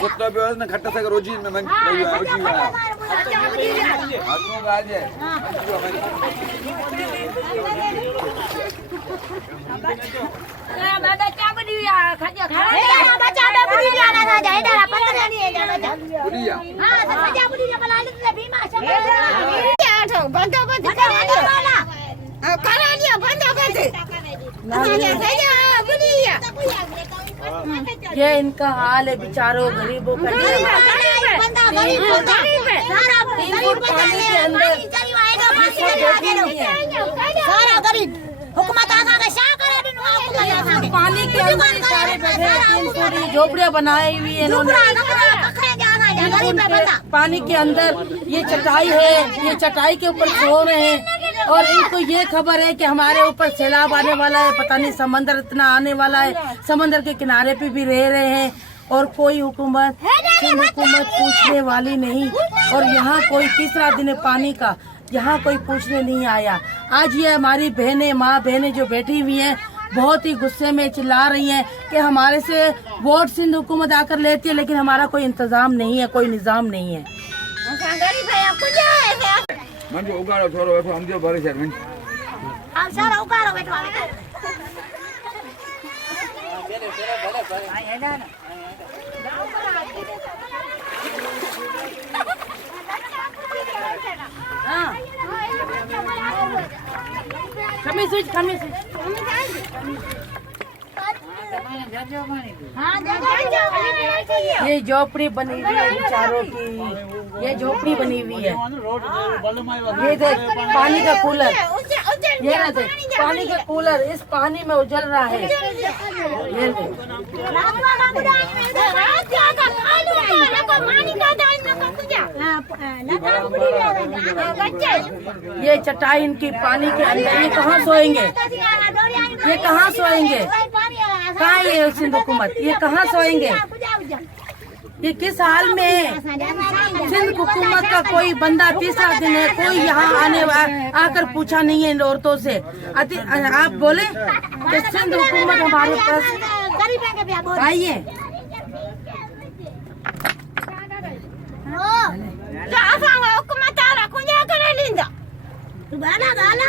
कुत्ता पे ना खट्टा सा रोजी में मन रोजी हाथों का आज है दादा क्या बनी खाजा खा बच्चा बे बुढ़ी जाना था जाए डरा पता नहीं है बच्चा बुढ़िया हां बच्चा बुढ़ी बना ले बीमा सब आठो बंदो बंद करा वाला करा लिया बंदो बंद ये इनका हाल है बेचारों गरीबों का सारा गरीब हुकूमत आगा का शा करे पानी के अंदर सारे बैठे पूरी झोपड़ियां बनाई हुई है इन्होंने पानी के अंदर। ये चटाई है, ये चटाई के ऊपर सो रहे हैं और इनको ये खबर है कि हमारे ऊपर सैलाब आने वाला है, पता नहीं समंदर इतना आने वाला है, समंदर के किनारे पे भी रह रहे हैं और कोई हुकूमत पूछने वाली नहीं। और यहाँ कोई तीसरा दिन है पानी का, यहाँ कोई पूछने नहीं आया। आज ये हमारी बहनें, माँ बहनें जो बैठी हुई हैं बहुत ही गुस्से में चिल्ला रही हैं कि हमारे से वोट सिंध हुकूमत आकर लेती है लेकिन हमारा कोई इंतजाम नहीं है, कोई निजाम नहीं है। मंजू उगाड़ो छोरो बैठो हम जो बारिश है मंजू आप सारा उगाड़ो बैठो ये झोपड़ी बनी हुई है बेचारों की, ये झोपड़ी बनी हुई है। ये देख पानी का कूलर, ये ना देख पानी का कूलर इस पानी में उजल रहा है। ये देख ये चटाई इनकी पानी के अंदर, ये कहाँ सोएंगे, ये कहाँ सोएंगे, कहाँ ये सिंध हुकूमत, ये कहाँ सोएंगे, ये किस हाल में है। सिंध हुकूमत का कोई बंदा तीसरा दिन है, कोई यहाँ आकर पूछा नहीं है इन औरतों से। आप बोले कि सिंध हुकूमत हमारे पास आइए। गाला गाला